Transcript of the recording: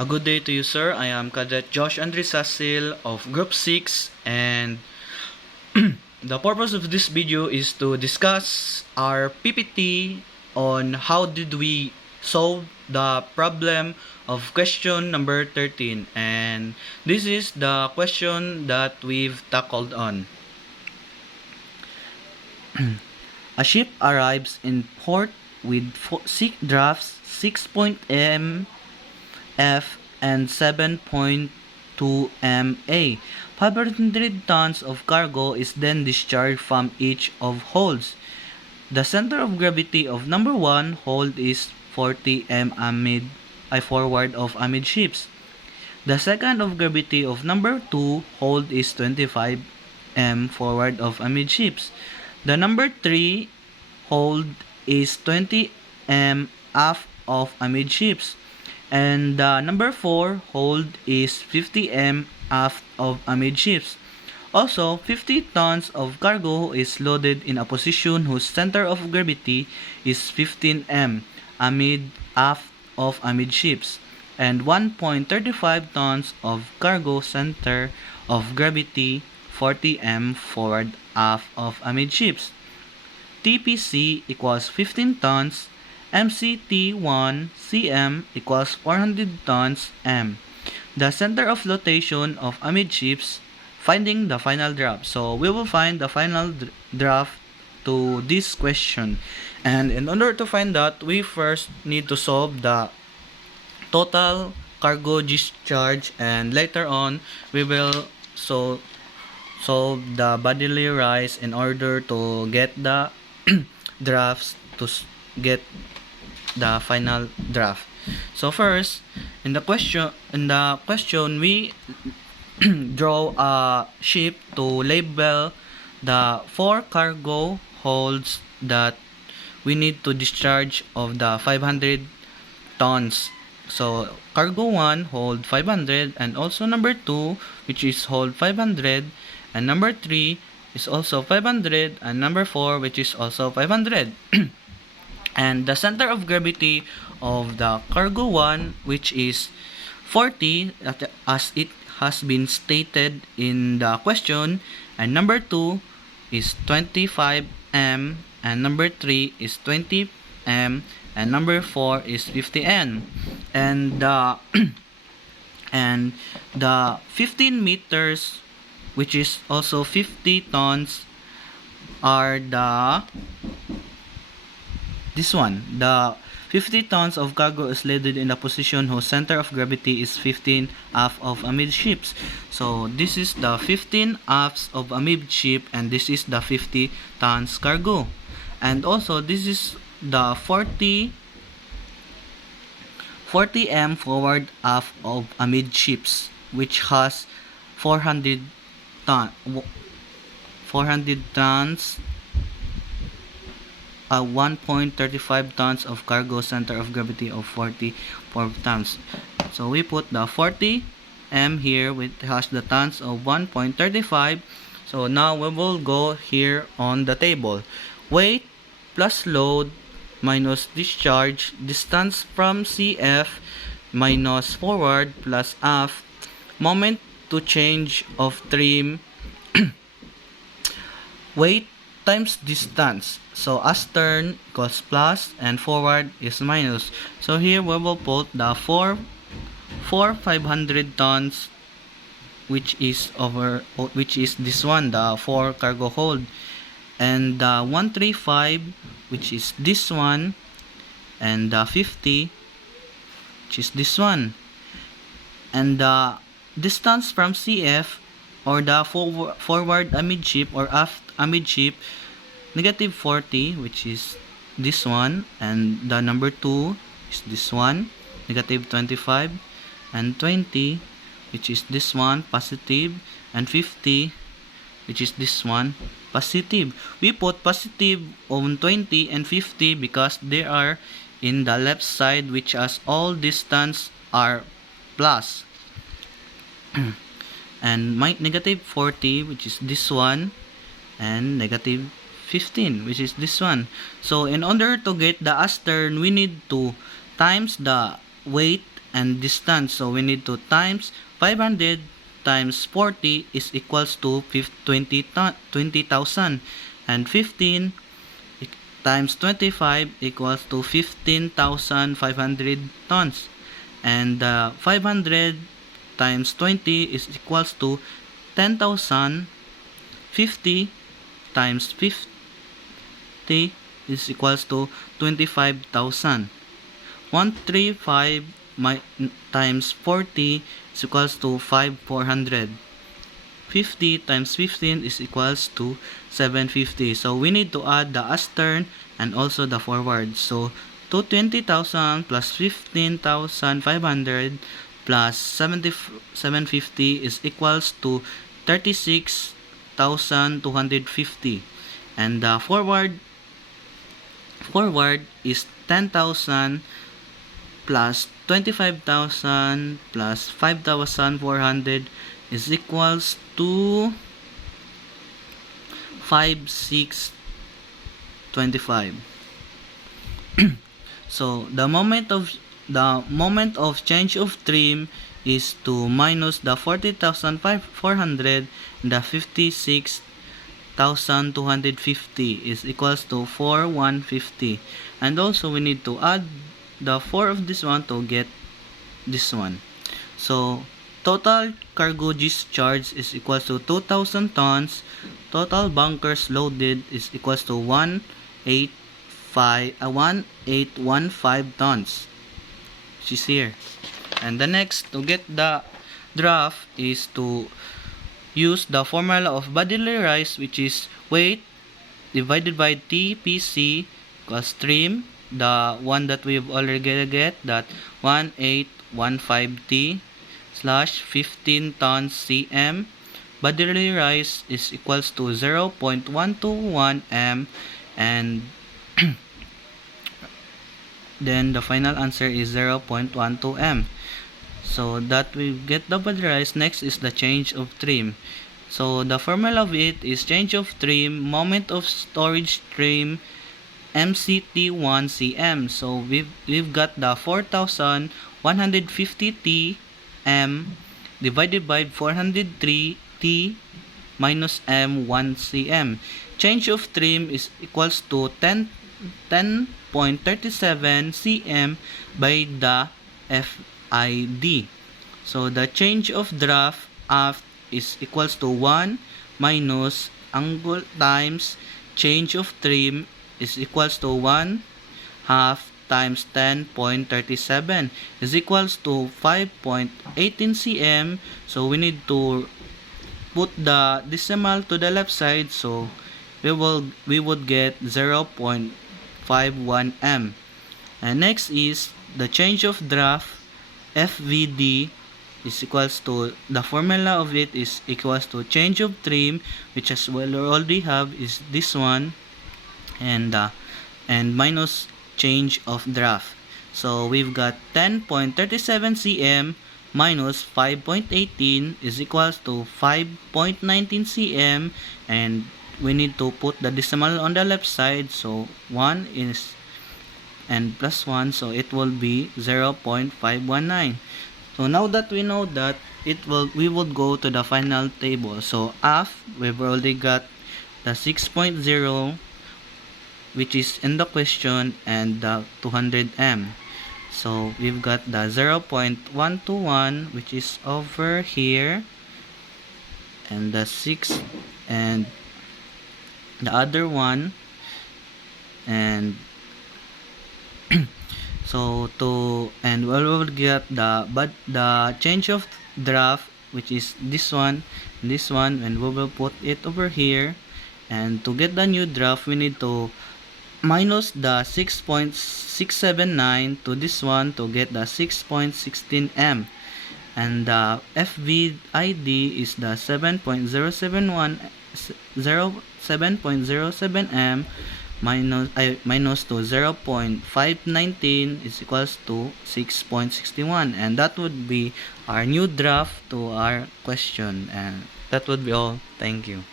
A good day to you, sir. I am Cadet Josh Andre Sasil of Group 6, and the purpose of this video is to discuss our PPT on how did we solve the problem of question number 13, and this is the question that we've tackled on. A ship arrives in port with six drafts 6.m F and 7.2 MA. 500 tons of cargo is then discharged from each of holds. The center of gravity of number 1 hold is 40 m forward of amidships. The second of gravity of number 2 hold is 25 m forward of amidships. The number 3 hold is 20 m aft of amidships. And the number 4 hold is 50 m aft of amidships. Also, 50 tons of cargo is loaded in a position whose center of gravity is 15 m aft of amidships, and 1.35 tons of cargo center of gravity 40 m forward aft of amidships. TPC equals 15 tons, MCT1 cm equals 400 tons m. The center of flotation of amidships, finding the final draft. So we will find the final draft to this question. And in order to find that, we first need to solve the total cargo discharge, and later on we will solve the bodily rise in order to get the drafts to get the final draft. So first, in the question we draw a ship to label the 4 cargo holds that we need to discharge of the 500 tons. So cargo 1 hold 500, and also number 2, which is hold 500, and number 3 is also 500, and number 4, which is also 500. And the center of gravity of the cargo 1, which is 40, as it has been stated in the question, and number 2 is 25 m, and number 3 is 20 m, and number 4 is 50 m. And the and the 15 meters, which is also 50 tons, are this one. The 50 tons of cargo is loaded in a position whose center of gravity is 15 aft of amidships. So this is the 15 aft of amidship, and this is the 50 tons cargo. And also this is the 40 m forward aft of amidships, which has 400 tons, 1.35 tons of cargo, center of gravity of 44 tons. So we put the 40 m here, which has the tons of 1.35. So now we will go here on the table. Weight plus load minus discharge, distance from CF minus forward plus aft, moment to change of trim, weight times distance. So astern equals plus and forward is minus. So here we will put the 4 500 tons, which is this one, the 4 cargo hold, and the 135, which is this one, and the 50, which is this one, and the distance from CF, or the forward amidship or aft amidship, negative 40, which is this one, and the number 2 is this one, negative 25, and 20, which is this one, positive, and 50, which is this one, positive. We put positive on 20 and 50 because they are in the left side, which has all distance are plus. And negative 40, which is this one, and negative 15, which is this one. So in order to get the astern, we need to times the weight and distance. So we need to times 500 times 40 is equals to 20,000, and 15 times 25 equals to 15,500 tons, and 500 times 20 is equals to 10,000. 50 times 50 is equals to 25,000. 135 times 40 is equals to 5,400. 50 times 15 is equals to 750. So we need to add the astern and also the forward. So 220,000 plus 15,500 plus 750 is equals to 36,250. And the forward is 10,000 plus 25,000 plus 5,400 is equals to 5,625. So the moment of change of trim is to minus the 40,400 and the 56,250 is equals to 4,150. And also we need to add the 4 of this one to get this one. So total cargo discharge is equals to 2,000 tons. Total bunkers loaded is equals to 1815 tons, which is here. And the next, to get the draft, is to use the formula of bodily rise, which is weight divided by TPC equals trim, the one that we've already get, that 1815T slash 15 tons cm. Bodily rise is equals to 0.121 m, and then the final answer is 0.12 m. So that we get the bodily rise. Next is the change of trim. So the formula of it is change of trim, moment of storage trim, MCT1 cm. So we've got the 4,150 T m divided by 403 T minus m 1 cm. Change of trim is equals to 10.37 cm by the FID. So the change of draft aft is equals to 1 minus angle times change of trim is equals to 1 half times 10.37 is equals to 5.18 cm. So we need to put the decimal to the left side, so we would get 0.51 m. And next is the change of draft. FVD is equals to, the formula of it is equals to change of trim, which as well already have is this one, and minus change of draft. So we've got 10.37 cm minus 5.18 is equals to 5.19 cm, and we need to put the decimal on the left side, so 1 is and plus 1, so it will be 0.519. So now that we know that, we would go to the final table. So aft, we've already got the 6.0, which is in the question, and the 200 m. So we've got the 0.121, which is over here, and the 6, and the other one, and so we will get the change of draft, which is this one, and we will put it over here. And to get the new draft, we need to minus the 6.679 to this one to get the 6.16 m, and the FVID is the 7.007 m minus to 0.519 is equals to 6.61, and that would be our new draft to our question. And that would be all. Thank you.